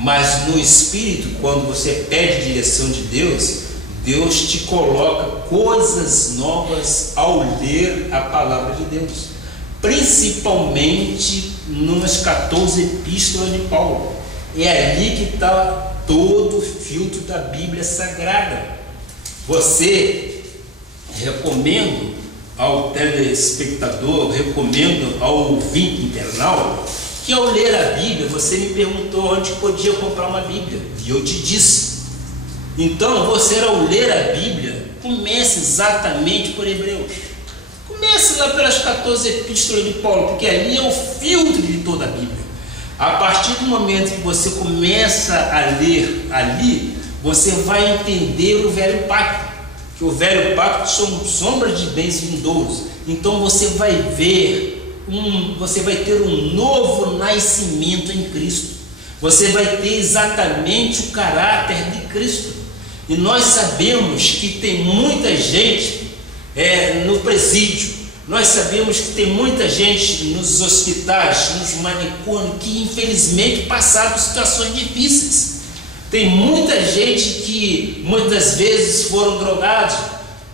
Mas no espírito, quando você pede direção de Deus, Deus te coloca coisas novas ao ler a palavra de Deus, principalmente nas 14 epístolas de Paulo. É ali que está todo o filtro da Bíblia Sagrada. Você, recomendo ao telespectador, recomendo ao ouvinte internauta, que ao ler a Bíblia, você me perguntou onde podia comprar uma Bíblia, e eu te disse. Então, você ao ler a Bíblia, comece exatamente por Hebreus. Comece lá pelas 14 epístolas de Paulo, porque ali é o filtro de toda a Bíblia. A partir do momento que você começa a ler ali, você vai entender o velho pacto, que o velho pacto são sombras de bens vindouros. Então você vai ver, você vai ter um novo nascimento em Cristo. Você vai ter exatamente o caráter de Cristo. E nós sabemos que tem muita gente no presídio. Nós sabemos que tem muita gente nos hospitais, nos manicômios, que infelizmente passaram situações difíceis. Tem muita gente que muitas vezes foram drogados.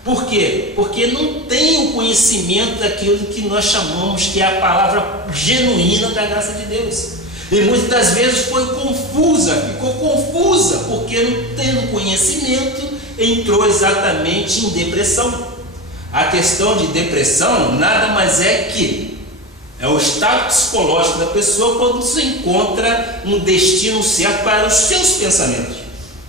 Por quê? Porque não tem o conhecimento daquilo que nós chamamos que é a palavra genuína da graça de Deus. E muitas das vezes ficou confusa, porque não tendo conhecimento, entrou exatamente em depressão. A questão de depressão nada mais é que é o estado psicológico da pessoa quando se encontra um destino certo para os seus pensamentos.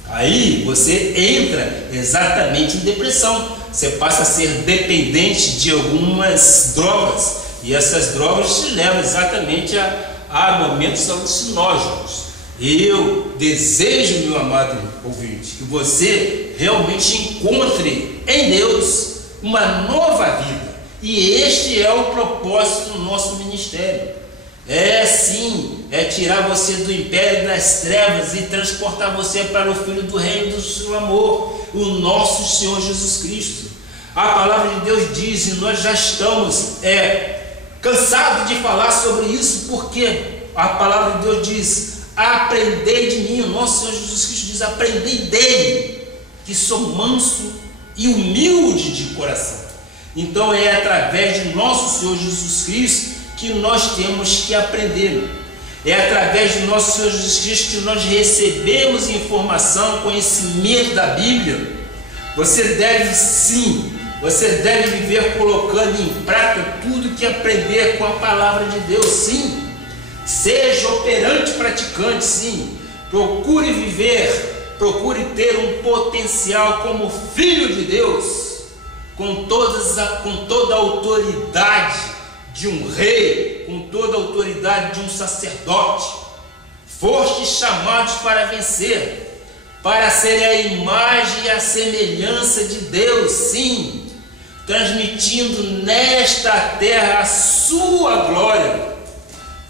Aí você entra exatamente em depressão. Você passa a ser dependente de algumas drogas, e essas drogas te levam exatamente a momentos alucinógenos. Eu desejo, meu amado ouvinte, que você realmente encontre em Deus uma nova vida, e este é o propósito do nosso ministério. É tirar você do império das trevas e transportar você para o Filho do reino do seu amor, o nosso Senhor Jesus Cristo. A palavra de Deus diz, e nós já estamos cansados de falar sobre isso, porque a palavra de Deus diz: aprendei de mim. O nosso Senhor Jesus Cristo diz: aprendei dele, que sou manso e humilde de coração. Então é através de nosso Senhor Jesus Cristo que nós temos que aprender. É através de nosso Senhor Jesus Cristo que nós recebemos informação, conhecimento da Bíblia. Você deve viver colocando em prática tudo que aprender com a palavra de Deus, sim. Seja operante praticante, sim. Procure ter um potencial como filho de Deus, com toda a autoridade de um rei, com toda a autoridade de um sacerdote. Fostes chamados para vencer, para ser a imagem e a semelhança de Deus, sim, transmitindo nesta terra a sua glória.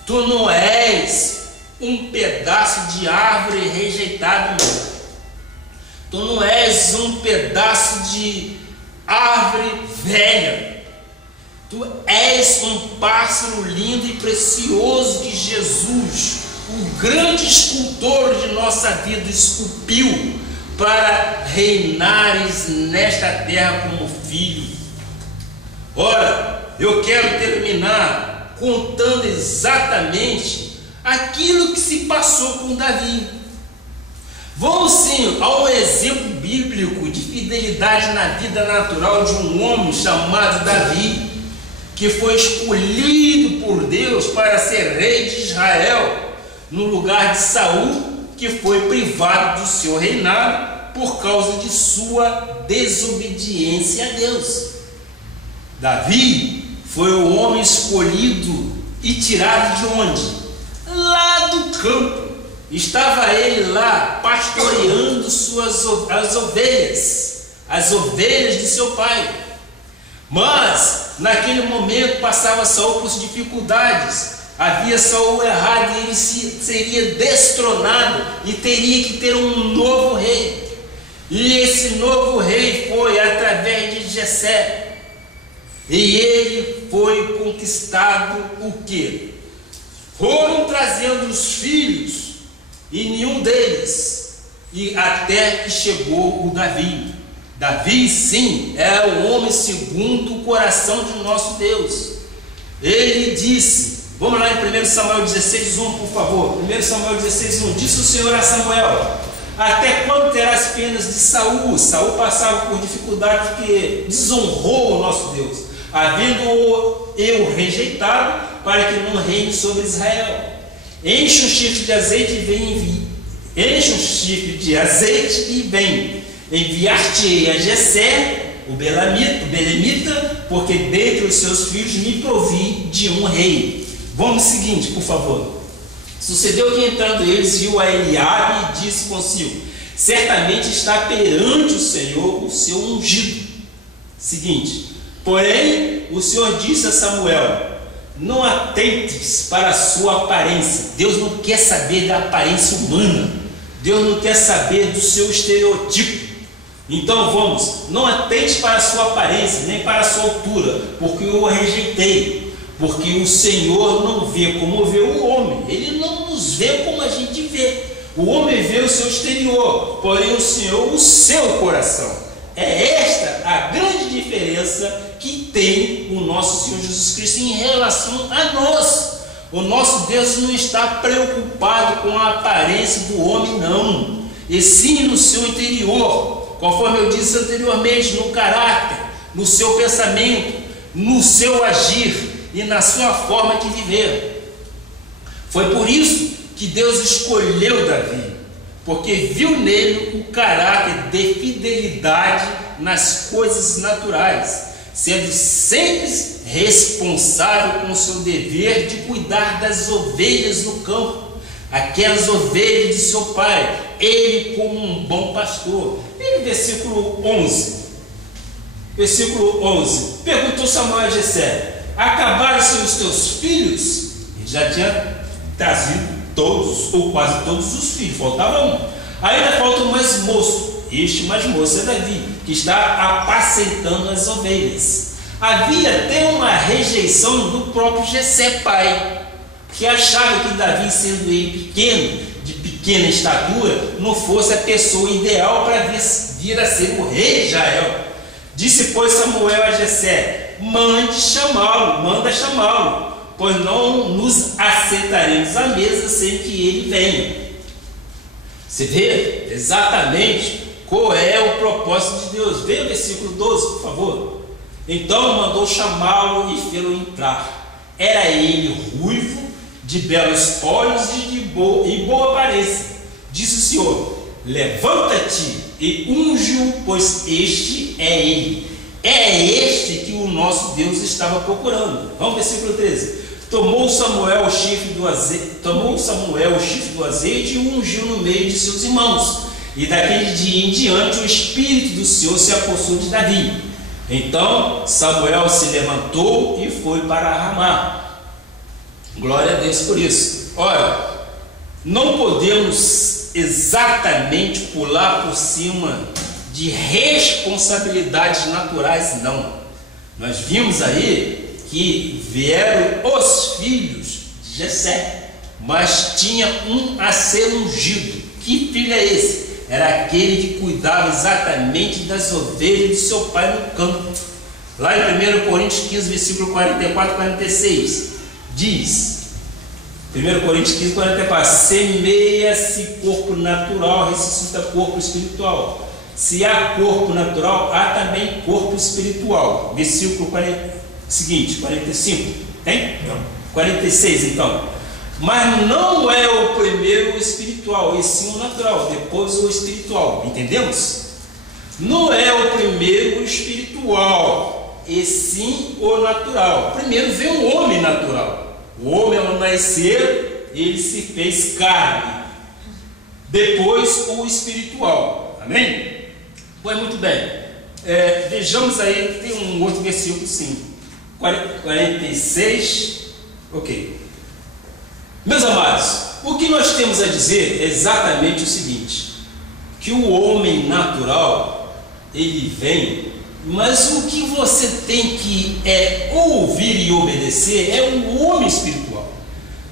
Tu não és um pedaço de árvore rejeitado, não. Tu não és um pedaço de árvore velha. Tu és um pássaro lindo e precioso que Jesus, o grande escultor de nossa vida, esculpiu para reinares nesta terra como filho. Ora, eu quero terminar contando exatamente aquilo que se passou com Davi. Vamos sim ao exemplo bíblico de fidelidade na vida natural de um homem chamado Davi, que foi escolhido por Deus para ser rei de Israel, no lugar de Saul, que foi privado do seu reinado por causa de sua desobediência a Deus. Davi foi o homem escolhido e tirado de onde? Lá do campo. Estava ele lá pastoreando as ovelhas de seu pai. Mas naquele momento passava Saul por dificuldades. Havia Saul errado e ele seria destronado e teria que ter um novo rei. E esse novo rei foi através de Jessé. E ele foi conquistado o quê? Foram trazendo os filhos e nenhum deles, e até que chegou o Davi. Davi, sim, é o homem segundo o coração de nosso Deus. Ele disse, vamos lá em 1 Samuel 16:1, por favor. 1 Samuel 16:1, disse o Senhor a Samuel: até quando terás penas de Saul? Saul passava por dificuldade porque desonrou o nosso Deus, havendo-o eu rejeitado, para que não reine sobre Israel. Enche um chifre de azeite e vem enche um chifre de azeite e vem. Enviar-te-ei a Jessé, o belemita, porque dentre os seus filhos me provi de um rei. Vamos ao seguinte, por favor. Sucedeu que entrando eles, viu a Eliabe e disse consigo: certamente está perante o Senhor o seu ungido. Seguinte, porém o Senhor disse a Samuel: não atentes para a sua aparência. Deus não quer saber da aparência humana. Deus não quer saber do seu estereotipo. Então vamos, não atente para a sua aparência, nem para a sua altura, porque eu o rejeitei. Porque o Senhor não vê como vê o homem. Ele não nos vê como a gente vê. O homem vê o seu exterior, porém o Senhor o seu coração. É esta a grande diferença que tem o nosso Senhor Jesus Cristo em relação a nós. O nosso Deus não está preocupado com a aparência do homem, não, e sim no seu interior, conforme eu disse anteriormente, no caráter, no seu pensamento, no seu agir e na sua forma de viver. Foi por isso que Deus escolheu Davi, porque viu nele o caráter de fidelidade nas coisas naturais, sendo sempre responsável com o seu dever de cuidar das ovelhas no campo, aquelas ovelhas de seu pai, ele como um bom pastor. E no versículo 11, perguntou Samuel a Jessé: acabaram-se os teus filhos? Ele já tinha trazido todos, ou quase todos os filhos, faltava um. Ainda falta um mais moço. Este mais moço é Davi, que está apacentando as ovelhas. Havia até uma rejeição do próprio Jessé pai, que achava que Davi, sendo ele pequeno, de pequena estatura, não fosse a pessoa ideal para vir a ser o rei de Israel. Disse, pois, Samuel a Jessé: manda chamá-lo, pois não nos assentaremos à mesa sem que ele venha. Você vê exatamente qual é o propósito de Deus. Veja o versículo 12, por favor. Então mandou chamá-lo e fê-lo entrar. Era ele ruivo, de belos olhos e boa aparência. Disse o Senhor: levanta-te e unge-o, pois este é ele. É este que o nosso Deus estava procurando. Vamos, versículo 13. Tomou Samuel o chifre do azeite e o ungiu no meio de seus irmãos. E daquele dia em diante o Espírito do Senhor se apossou de Davi. Então Samuel se levantou e foi para Ramá. Glória a Deus por isso. Ora, não podemos exatamente pular por cima de responsabilidades naturais, não. Nós vimos aí que vieram os filhos de Jessé, mas tinha um a ser ungido. Que filho é esse? Era aquele que cuidava exatamente das ovelhas de seu pai no campo. Lá em 1 Coríntios 15, versículo 44 e 46, diz: 1 Coríntios 15, 44, semeia-se corpo natural, ressuscita corpo espiritual. Se há corpo natural, há também corpo espiritual. Versículo 40, seguinte, 45, tem? Não. 46, então. Mas não é o primeiro o espiritual, e sim o natural, depois o espiritual. Entendemos? Não é o primeiro o espiritual, e sim o natural. Primeiro vem o homem natural. O homem, ao nascer, ele se fez carne. Depois o espiritual. Amém? Pois muito bem. Vejamos aí, tem um outro versículo, sim. 46. Ok. Meus amados, o que nós temos a dizer é exatamente o seguinte: que o homem natural, ele vem, mas o que você tem que ouvir e obedecer é o homem espiritual.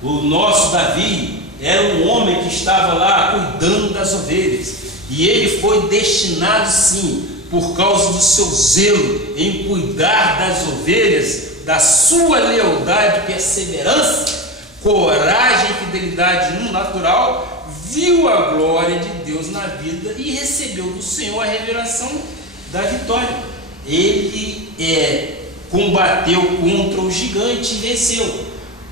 O nosso Davi era um homem que estava lá cuidando das ovelhas. E ele foi destinado, sim, por causa do seu zelo em cuidar das ovelhas, da sua lealdade, perseverança, coragem e fidelidade no natural, viu a glória de Deus na vida e recebeu do Senhor a revelação da vitória. Ele combateu contra o gigante e venceu.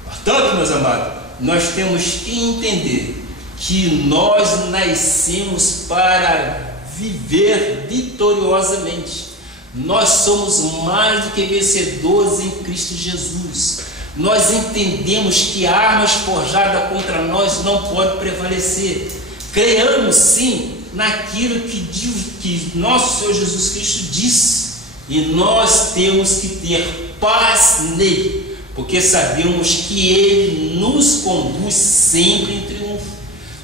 Portanto, meus amados, nós temos que entender que nós nascemos para viver vitoriosamente. Nós somos mais do que vencedores em Cristo Jesus. Nós entendemos que armas forjadas contra nós não podem prevalecer. Creiamos sim naquilo que nosso Senhor Jesus Cristo disse, e nós temos que ter paz nele, porque sabemos que ele nos conduz sempre em triunfo.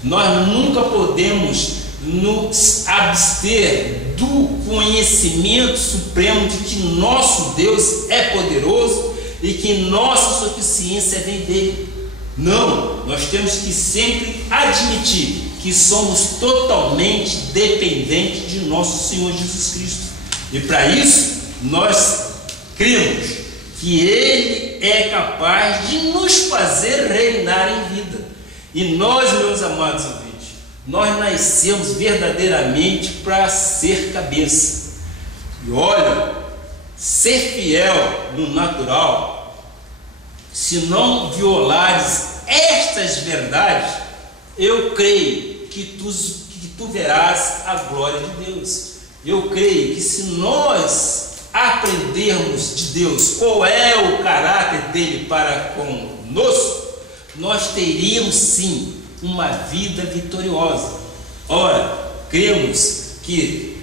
Nós nunca podemos nos abster do conhecimento supremo de que nosso Deus é poderoso e que nossa suficiência vem dele. Não, nós temos que sempre admitir que somos totalmente dependentes de nosso Senhor Jesus Cristo. E para isso, nós cremos que ele é capaz de nos fazer reinar em vida. E nós, meus amados ouvintes, nós nascemos verdadeiramente para ser cabeça. E olha, ser fiel no natural, se não violares estas verdades, eu creio que tu verás a glória de Deus. Eu creio que se nós aprendermos de Deus qual é o caráter dele para conosco, nós teríamos sim uma vida vitoriosa. Ora, cremos que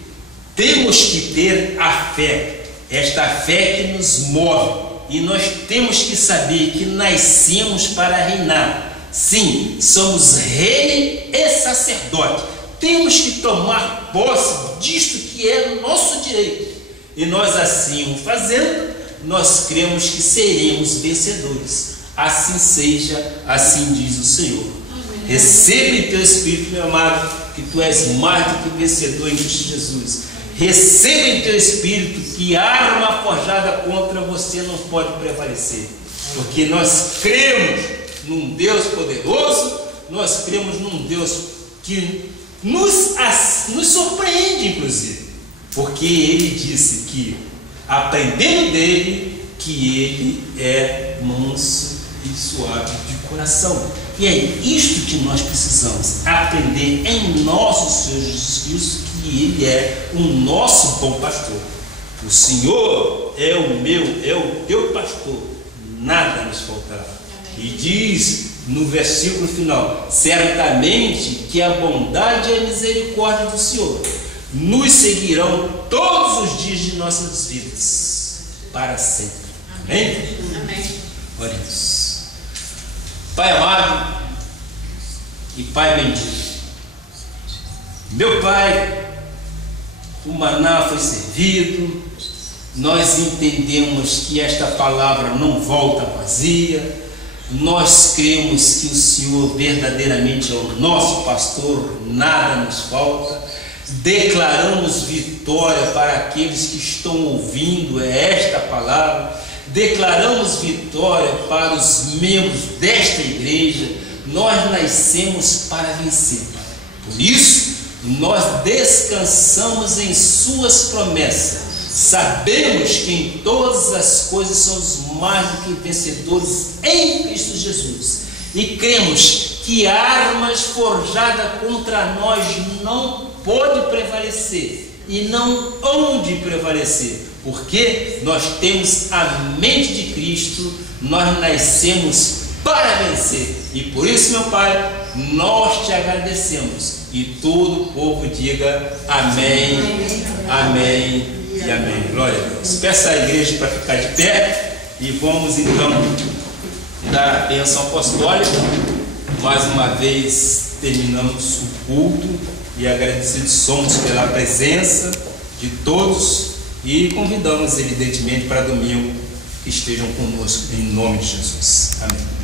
temos que ter a fé, esta fé que nos move, e nós temos que saber que nascemos para reinar. Sim, somos rei e sacerdote. Temos que tomar posse disto que é nosso direito. E nós assim o fazendo, nós cremos que seremos vencedores. Assim seja, assim diz o Senhor. Amém. Receba em teu espírito, meu amado, que tu és mais do que vencedor em Cristo Jesus. Receba em teu espírito que arma forjada contra você não pode prevalecer. Porque nós cremos num Deus poderoso, nós cremos num Deus que nos surpreende, inclusive. Porque ele disse que, aprendendo dele, que ele é manso e suave de coração. E é isto que nós precisamos aprender em nosso Senhor Jesus Cristo, que ele é o nosso bom pastor. O Senhor é o teu pastor, nada nos faltará. E diz no versículo final: certamente que a bondade e a misericórdia do Senhor nos seguirão todos os dias de nossas vidas, para sempre. Amém? Amém. Oremos. Pai amado e Pai bendito, meu Pai, o maná foi servido, nós entendemos que esta palavra não volta vazia, nós cremos que o Senhor verdadeiramente é o nosso pastor, nada nos falta. Declaramos vitória para aqueles que estão ouvindo esta palavra, declaramos vitória para os membros desta igreja. Nós nascemos para vencer, Pai. Por isso, nós descansamos em suas promessas. Sabemos que em todas as coisas somos mais do que vencedores em Cristo Jesus. E cremos que armas forjadas contra nós não pode prevalecer e não hão de prevalecer, porque nós temos a mente de Cristo, nós nascemos para vencer. E por isso, meu Pai, nós te agradecemos. E todo o povo diga amém, amém e amém. Glória a Deus. Peça à igreja para ficar de pé e vamos então dar a bênção apostólica. Mais uma vez terminamos o culto e agradecidos somos pela presença de todos e convidamos evidentemente para domingo que estejam conosco em nome de Jesus. Amém.